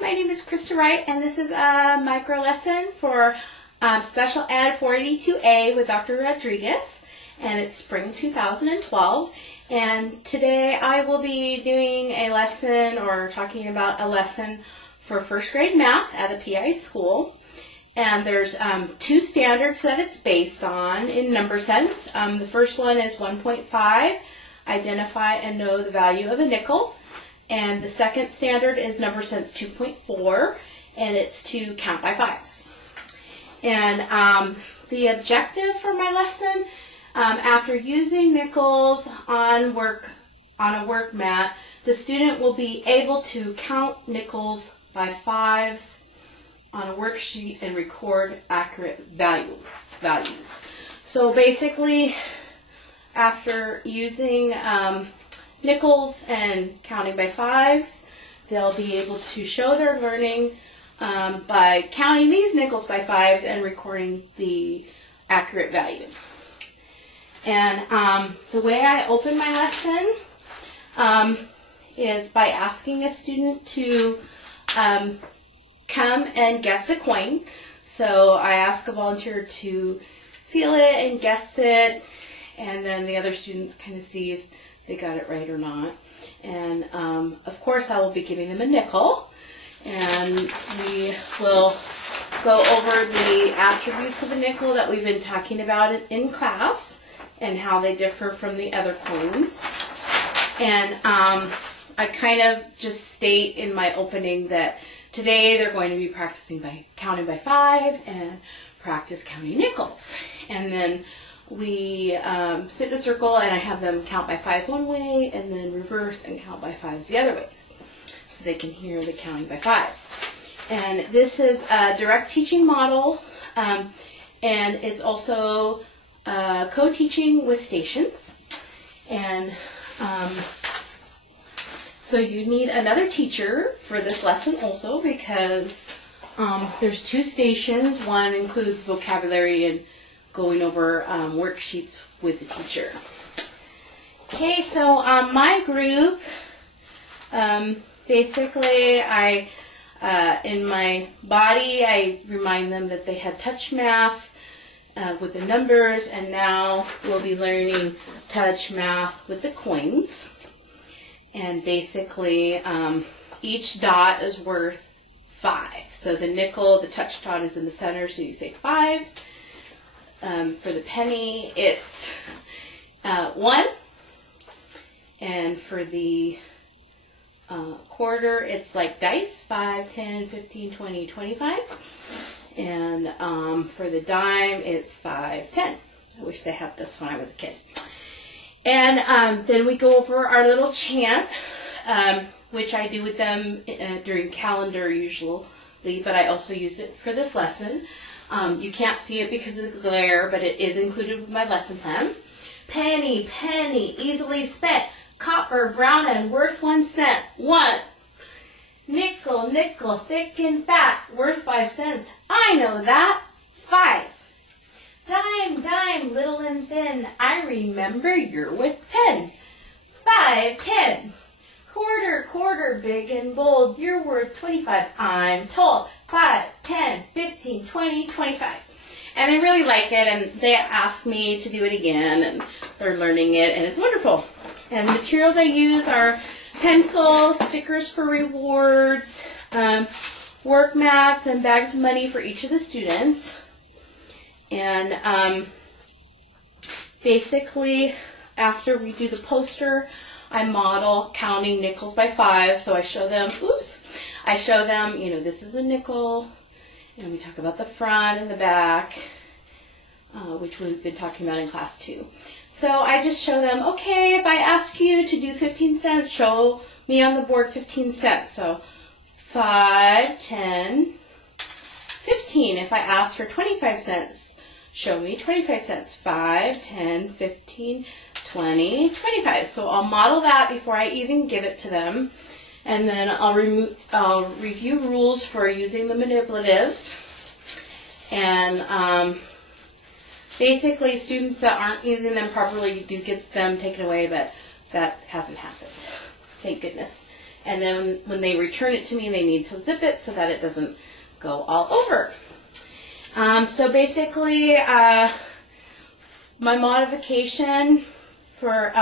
Hi, my name is Krista Wright, and this is a micro lesson for Special Ed 482A with Dr. Rodriguez, and it's spring 2012. And today I will be doing a lesson or talking about a lesson for first grade math at a PI school. And there's two standards that it's based on in number sense. The first one is 1.5, identify and know the value of a nickel. And the second standard is number sense 2.4, and it's to count by fives. And the objective for my lesson, after using nickels on a work mat, the student will be able to count nickels by fives on a worksheet and record accurate values. So basically, after using nickels and counting by fives, they'll be able to show their learning by counting these nickels by fives and recording the accurate value. And the way I open my lesson is by asking a student to come and guess the coin. So I ask a volunteer to feel it and guess it, and then the other students kind of see if they got it right or not. And of course I will be giving them a nickel, and we will go over the attributes of a nickel that we've been talking about in class and how they differ from the other coins. And I kind of just state in my opening that today they're going to be practicing by counting by fives and practice counting nickels. And then we sit in a circle, and I have them count by fives one way and then reverse and count by fives the other ways, so they can hear the counting by fives. And this is a direct teaching model, and it's also co-teaching with stations. And so you need another teacher for this lesson also, because there's two stations. One includes vocabulary and going over worksheets with the teacher. Okay, so my group, basically in my body, I remind them that they had touch math with the numbers, and now we'll be learning touch math with the coins. And basically, each dot is worth 5. So the nickel, the touch dot is in the center, so you say 5. For the penny, it's 1. And for the quarter, it's like dice, 5, 10, 15, 20, 25. And for the dime, it's 5, 10. I wish they had this when I was a kid. And then we go over our little chant, which I do with them during calendar usually, but I also use it for this lesson. You can't see it because of the glare, but it is included with my lesson plan. Penny, penny, easily spent. Copper, brown, and worth 1 cent. 1. Nickel, nickel, thick and fat, worth 5 cents. I know that. 5. Dime, dime, little and thin. I remember you're with 10. 5, 10. Quarter, quarter, big and bold. You're worth 25, I'm told. 5, 10, 15, 20, 25. And they really like it, and they ask me to do it again, and they're learning it, and it's wonderful. And the materials I use are pencils, stickers for rewards, work mats, and bags of money for each of the students. And basically, after we do the poster, I model counting nickels by 5. So I show them, this is a nickel, and we talk about the front and the back, which we've been talking about in class 2. So I just show them, okay, if I ask you to do 15 cents, show me on the board 15 cents. So 5, 10, 15. If I ask for 25 cents, show me 25 cents. 5, 10, 15, 20, 25. So I'll model that before I even give it to them. And then I'll review rules for using the manipulatives. And basically, students that aren't using them properly do get them taken away, but that hasn't happened. Thank goodness. And then when they return it to me, they need to zip it so that it doesn't go all over. So basically, my modification for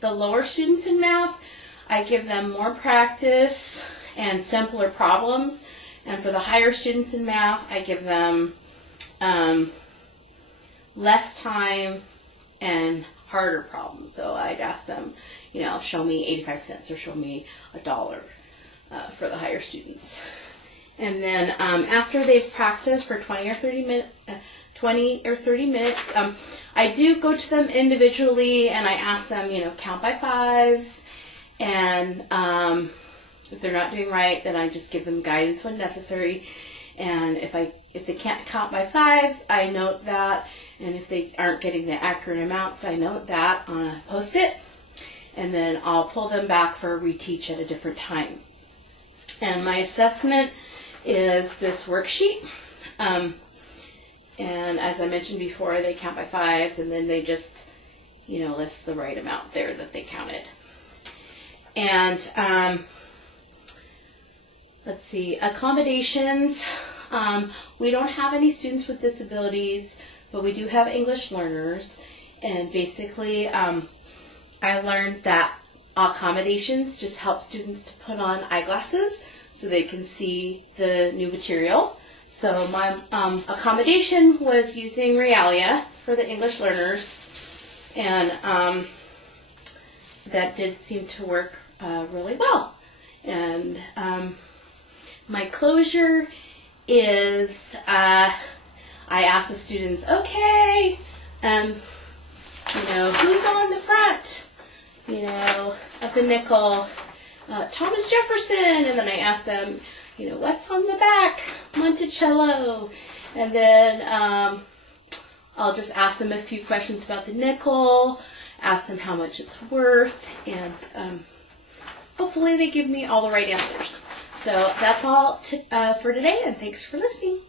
the lower students in math, I give them more practice and simpler problems. And for the higher students in math, I give them less time and harder problems. So I'd ask them, you know, show me 85 cents or show me $1 for the higher students. And then after they've practiced for 20 or 30 minutes, I do go to them individually and I ask them, you know, count by fives. And if they're not doing right, then I just give them guidance when necessary. And if they can't count by fives, I note that. And if they aren't getting the accurate amounts, I note that on a Post-it. And then I'll pull them back for a reteach at a different time. And my assessment is this worksheet. And as I mentioned before, they count by fives and then they just, you know, list the right amount there that they counted. And let's see, accommodations. We don't have any students with disabilities, but we do have English learners. And basically, I learned that accommodations just help students to put on eyeglasses so they can see the new material. So my accommodation was using Realia for the English learners, and that did seem to work really well. And my closure is I ask the students, okay, you know, who's on the front, you know, of the nickel? Thomas Jefferson. And then I ask them, you know, what's on the back? Monticello. And then I'll just ask them a few questions about the nickel, ask them how much it's worth, and hopefully they give me all the right answers. So that's all for today, and thanks for listening.